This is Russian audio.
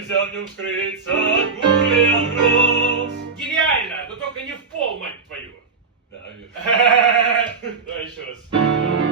нельзя в нем скрыться от бурь и от гроз. Гениально, но только не в пол, мать твою. Да, верно. Давай еще раз.